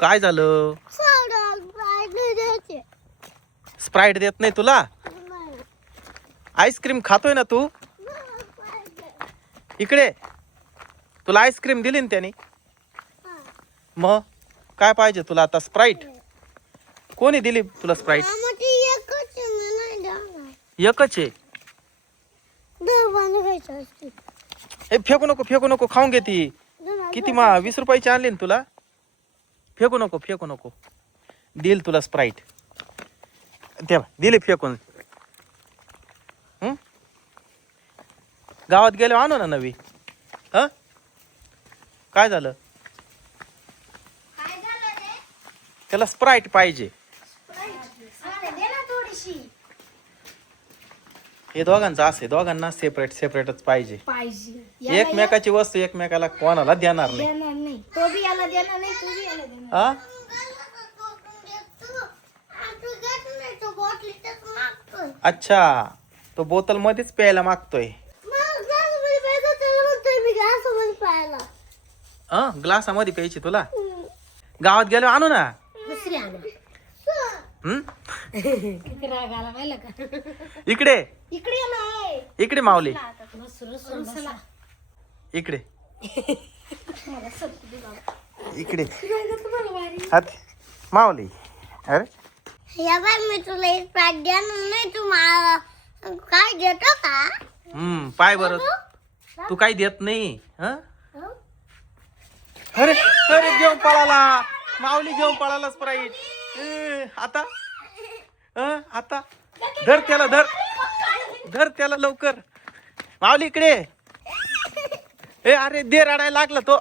काय झालं? स्प्राईट देत नाही तुला? आईस्क्रीम खातोय ना तू? इकडे. तुला आईस्क्रीम दिली ना त्याने? मग? काय पाहिजे तुला आता स्प्राईट कोणी दिली तुला स्प्राईट एकच आहे. ए फेकू नको फेकू नको खाऊन घे ती. किती मा वीस रुपयाची आणली ना तुला? फेकू नको फेकू नको. देईल तुला स्प्राईट ते दिली फेकून? गावात गेलो आणू ना नवी. ह? काय झालं? त्याला स्प्राईट पाहिजे. हे दोघांचं असे दोघांना सेपरेट सेपरेटच पाहिजे. एकमेकाची वस्तू एकमेकाला कोणाला देणार नाही. तो बी याला देणार नाही तू बी याला देणार हा? अच्छा तो बोतल मध्येच प्यायला मागतोय. हा ग्लासामध्ये प्यायची तुला? गावात गेलो आणू ना. दुसरी आणा. हं? किती राग आला पाहिलं का? इकडे. इकडे ये ना ए. इकडे माऊली. इकडे. इकडे. हात. माऊली. अरे. या बाय मी तुला एक पॅक देणार नाही तू मला काय देतो का? हम्म पाय बर. तू काही देत नाही हं? हो? अरे अरे घेऊन पळाला. माऊली घेऊन पळाला स्प्राईट ए, आता? हं? आता? धर त्याला धर. धर त्याला लवकर. माऊली इकडे. ए अरे दे रडायला लागला तो.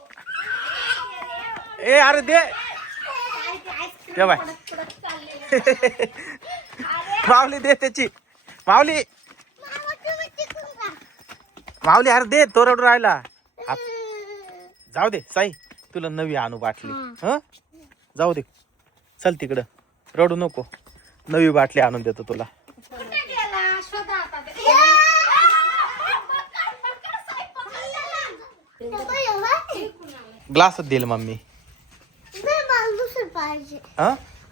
ए अरे दे. दे बाय. माऊली दे त्याची. माऊली. माऊली अरे दे तो रडू राहिला. जाऊ दे साई तुला नवी आणू बाटली. हं? जाऊ दे. चल तिकडं. रडू नको. नवी बाटली आणून देतो तुला कुठे गेला? शोधा आता ते. ग्लास ग्लासच देईल मम्मी.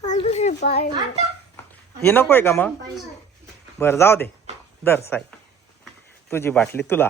पाहिजे पाहिजे हे नकोय का मग? बरं जाऊ दे. दर साई. तुझी बाटली तुला.